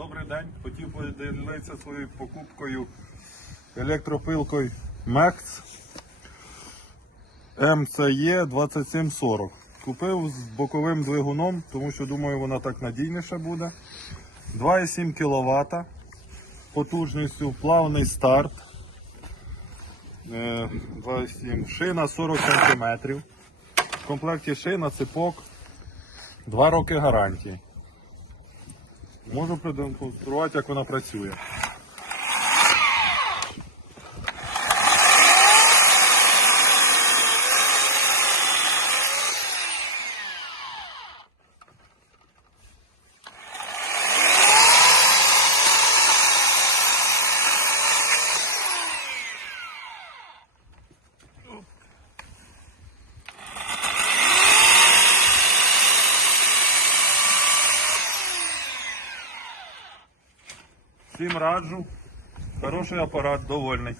Добрий день. Хотів поділитися своєю покупкою електропилкою Max MCE 2740. Купив з боковим двигуном, тому що думаю, вона так надійніше буде. 2,7 кВт. Потужністю плавний старт. Е, 2,7. Шина 40 см. В комплекті шина, ципок. 2 роки гарантії. Можу продемонструвати, як вона працює. Всім раджу. Хороший апарат, довольний.